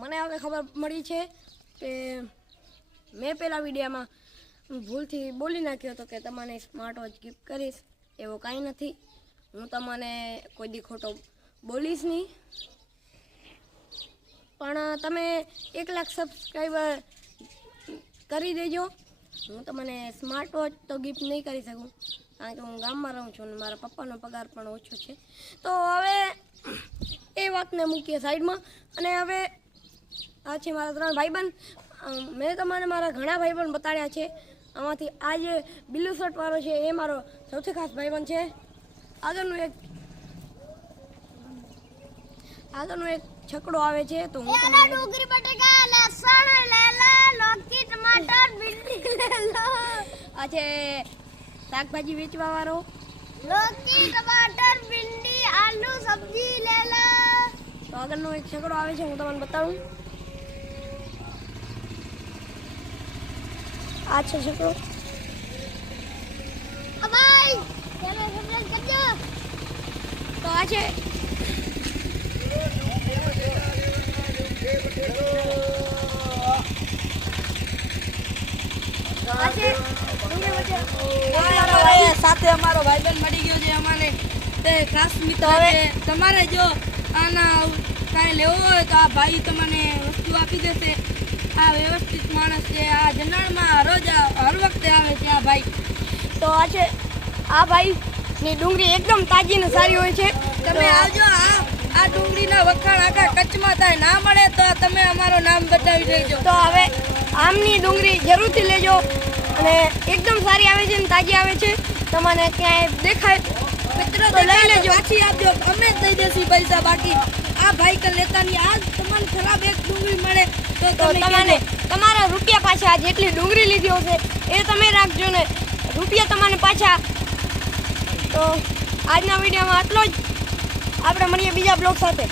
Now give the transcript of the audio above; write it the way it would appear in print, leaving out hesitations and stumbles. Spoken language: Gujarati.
મને હવે ખબર મળી છે કે મેં પહેલા વિડીયોમાં ભૂલથી બોલી નાખ્યો હતો કે તમને સ્માર્ટ વોચ ગિફ્ટ કરીશ. એવું કાંઈ નથી. હું તમને કોઈ દી ખોટો બોલીશ નહીં. પણ તમે 1 લાખ સબસ્ક્રાઈબર કરી દેજો. હું તમને સ્માર્ટ વોચ તો ગિફ્ટ નહીં કરી શકું, કારણ કે હું ગામમાં રહું છું અને મારા પપ્પાનો પગાર પણ ઓછો છે. તો હવે એ વાતને મૂકીએ સાઈડમાં. અને હવે આ છે મારા 3 ભાઈબંધ. મેં તમને મારા ઘણા ભાઈબંધ બતાડ્યા છે. આમાંથી આ જે બ્લુ શર્ટવાળો છે એ મારો સૌથી ખાસ ભાઈબંધ છે. આગળનું એક છકડો આવે છે તો હું તમને ડુંગળી બટેકા લસણ લેલા લોકી ટમાટર ભીંડી લેલો. આ છે શાકભાજી વેચવા વાળો. લોકી ટમાટર ભીંડી આલુ સબ્જી લેલા. તો આગળનો એક છકડો આવે છે, હું તમને બતાવું. આ છે છકડો. ભાઈ ચલો સબસ્ક્રાઇબ કરજો. તો આ છે સાથે અમારો ભાઈબંધ મળી ગયો છે અમારે તે ખાસ મિત્ર છે. તમારે જો આના કાંઈ લેવો હોય તો આ ભાઈ તમને વસ્તુ આપી દેશે. આ વ્યવસ્થિત માણસ છે. આ જનાળમાં હર વખતે આવે છે આ ભાઈ. તો આ છે આ ભાઈની ડુંગળી એકદમ તાજી ને સારી હોય છે. તમે આવજો. આ ડુંગળીના વખાણ આખા કચ્છમાં થાય. ના મળે તો તમે અમારું નામ બતાવી દેજો. તો હવે આમની ડુંગળી જરૂરથી લેજો અને એકદમ સારી આવે છે અને તાજી આવે છે. તમને ક્યાંય દેખાય મિત્રો તો લઈ લેજો. પાછી આપજો. અમે જ દઈ દેશું પૈસા. બાકી આ ભાઈ કન લેતા નહીં. આ તમને ખરાબ એક ડુંગળી મળે તો તો તમે તમને તમારા રૂપિયા પાછા જેટલી ડુંગળી લીધી હશે એ તમે રાખજો ને રૂપિયા તમને પાછા. તો આજના વિડીયોમાં આટલો જ. આપણે મળીએ બીજા બ્લોગ સાથે.